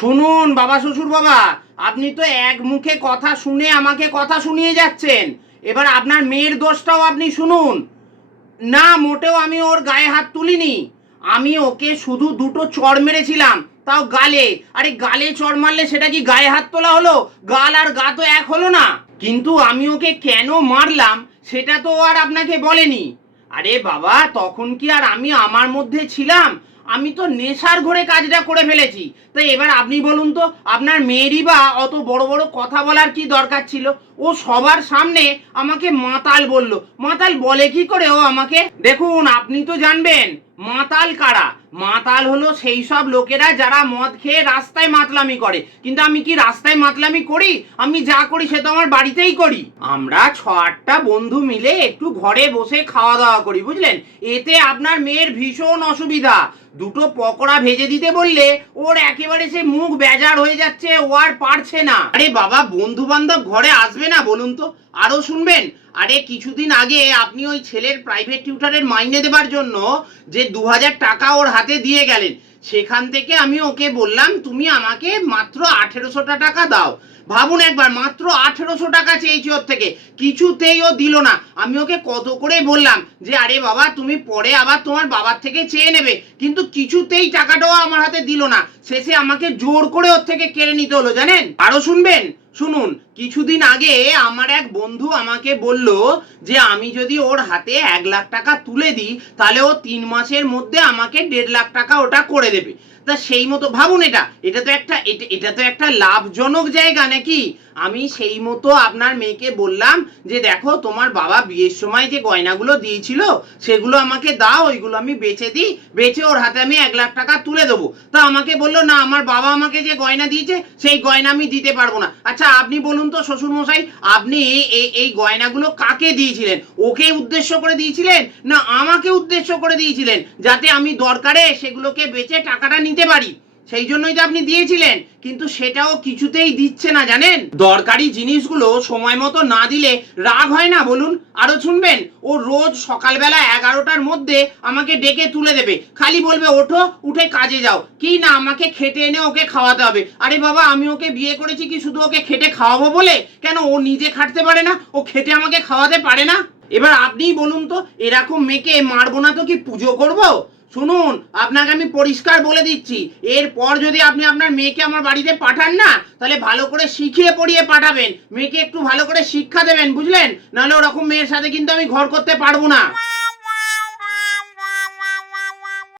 শুনুন বাবা, শ্বশুর বাবা, আপনি তো এক মুখে কথা শুনে আমাকে কথা শুনিয়ে যাচ্ছেন। এবার আপনার মেয়ের দোষটাও আপনি শুনুন। না, মোটেও আমি ওর গায়ে হাত তুলিনি। আমি ওকে শুধু দুটো চড় মেরেছিলাম, তাও গালে। আরে গালে চড় মারলে সেটা কি গায়ে হাত তোলা হলো? গাল আর গা তো এক হলো না। কিন্তু আমি ওকে কেন মারলাম সেটা তো আর আপনাকে বলেনি। আরে বাবা, তখন কি আর আমি আমার মধ্যে ছিলাম? আমি তো নেশার ঘরে কাজটা করে ফেলেছি। তাই এবার আপনি বলুন তো, আপনার মেয়েরই বা অত বড় বড় কথা বলার কি দরকার ছিল? ও সবার সামনে আমাকে মাতাল বলল। মাতাল বলে কি করে ও আমাকে? দেখুন, আপনি তো জানবেন মাতাল কারা। মাতাল হলো সেই সব লোকেরা যারা মদ খেয়ে রাস্তায় মাতলামি করে। কিন্তু আমি কি রাস্তায় মাতলামি করি? আমি যা করি সে তো আমার বাড়িতেই করি। আমরা 6-8টা বন্ধু মিলে একটু ঘরে বসে খাওয়া দাওয়া করি, বুঝলেন? এতে আপনার মেয়ের ভীষণ অসুবিধা। দুটো পকোড়া ভেজে দিতে বললে ওর একেবারে সে মুখ বেজার হয়ে যাচ্ছে, ও আর পারছে না। আরে বাবা, বন্ধু বান্ধব ঘরে আসবে না বলুন তো? আরো শুনবেন, আরে কিছুদিন আগে আপনি ওই ছেলের প্রাইভেট টিউটরের মাইনে দেবার জন্য যে 2000 টাকা ওর হাতে দিয়ে গেলেন, সেখান থেকে আমি ওকে বললাম তুমি আমাকে মাত্র 1800 টাকা দাও। ভাবুন একবার, মাত্র 1800 টাকা চেয়েছি ওর থেকে, কিছুতেই ও দিল না। আমি ওকে কত করে বললাম যে আরে বাবা তুমি পরে আবার তোমার বাবার থেকে চেয়ে নেবে, কিন্তু কিছুতেই টাকাটাও আমার হাতে দিল না। শেষে আমাকে জোর করে ওর থেকে কেড়ে নিতে হলো, জানেন? আরো শুনবেন, শুনুন, কিছুদিন আগে আমার এক বন্ধু আমাকে বলল যে আমি যদি ওর হাতে 1 লাখ টাকা তুলে দিই তাহলে ও 3 মাসের মধ্যে আমাকে 1.5 লাখ টাকা ওটা করে দেবে। তা সেই মতো ভাবুন, এটা তো একটা লাভজনক জায়গা নাকি? আমি সেই মতো আপনার মেয়েকে বললাম যে দেখো, তোমার বাবা বিয়ের সময় যে গয়নাগুলো দিয়েছিল সেগুলো আমাকে দাও, ওইগুলো আমি বেচে দিই, বেচে ওর হাতে আমি 1 লাখ টাকা তুলে দেবো। তা আমাকে বললো না, আমার বাবা আমাকে যে গয়না দিয়েছে সেই গয়না আমি দিতে পারবো না। আচ্ছা আপনি বলুন তো শ্বশুর মশাই, আপনি এই গয়নাগুলো কাকে দিয়েছিলেন? ওকে উদ্দেশ্য করে দিয়েছিলেন না আমাকে উদ্দেশ্য করে দিয়েছিলেন, যাতে আমি দরকারে সেগুলোকে বেচে টাকাটা নিতে পারি? সেই জন্যই তো আপনি দিয়েছিলেন। কিন্তু সেটাও কিছুতেই দিচ্ছে না, জানেন? দরকারি জিনিসগুলো সময় মতো না দিলে রাগ হয় না বলুন? আরো শুনবেন, ও রোজ সকালবেলা 11টার মধ্যে আমাকে ডেকে তুলে দেবে, খালি বলবে ওঠো, উঠে কাজে যাও, কি না আমাকে খেটে এনে ওকে খাওয়াতে হবে। আরে বাবা, আমি ওকে বিয়ে করেছি কি শুধু ওকে খেটে খাওয়াবো বলে? কেন ও নিজে খাটতে পারে না? ও খেটে আমাকে খাওয়াতে পারে না? এবার আপনিই বলুন তো, এরকম মেয়েকে মারবো না তো কি পুজো করব? শুনুন, আপনাকে আমি পরিষ্কার বলে দিচ্ছি, এরপর যদি আপনি আপনার মেয়েকে আমার বাড়িতে পাঠান না, তাহলে ভালো করে শিখিয়ে পড়িয়ে পাঠাবেন। মেয়েকে একটু ভালো করে শিক্ষা দেবেন, বুঝলেন? নাহলে ওরকম মেয়ের সাথে কিন্তু আমি ঘর করতে পারবো না।